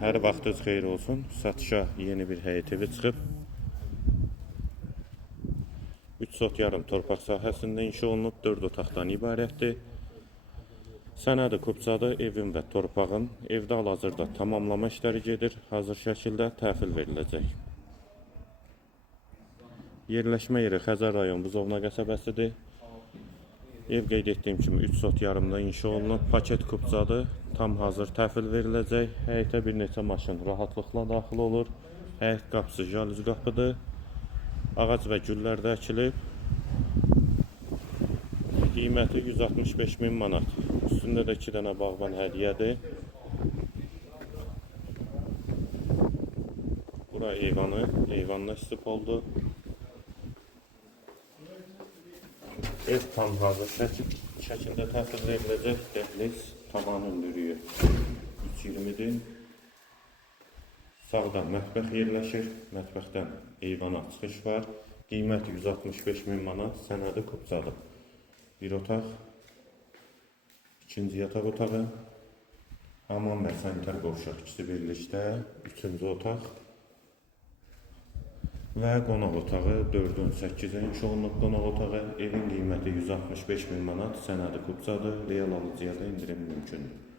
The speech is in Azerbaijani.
Hər vaxtınız xeyir olsun. Satışa yeni bir həyət evi çıxıb. 3 sot yarım torpaq sahəsində inşa olunub, 4 otaqdan ibarətdir. Sənədi kupçadır, evin və torpağın. Evdə hal-hazırda tamamlama işləri gedir, hazır şəkildə təhvil veriləcək. Yerləşmə yeri Xəzər rayon Buzovna qəsəbəsidir. Ev qeyd etdiyim kimi 3 sot yarımda inşa olunub, paket kupçadır, tam hazır təhvil veriləcək. Həyətə bir neçə maşın rahatlıqla daxil olur. Həyət qapısı jalüzi qapıdır. Ağac və güllər də əkilib. Qiyməti 165.000 manat. Üstündə də 2 dənə bağban hədiyyədir. Bura eyvanı, eyvanla istif oldu. Ev tam hazır şəkildə təhvil veriləcək. Dəhliz tavanın lürüyü 320-dir. Sağda mətbəx yerləşir. Mətbəxdən eyvana çıxış var. Qiyməti 165.000 manat. Sənədi kupçadır. Bir otaq, ikinci yataq otağı, hamam və sanitar qovşaq ikisi birlikdə, üçüncü otaq və qonaq otağı 4-ün 8-ə inşa olunub qonaq otağı. Evin qiyməti 165.000 manat, sənədi kupçadır, real alıcıya da indirim mümkündür.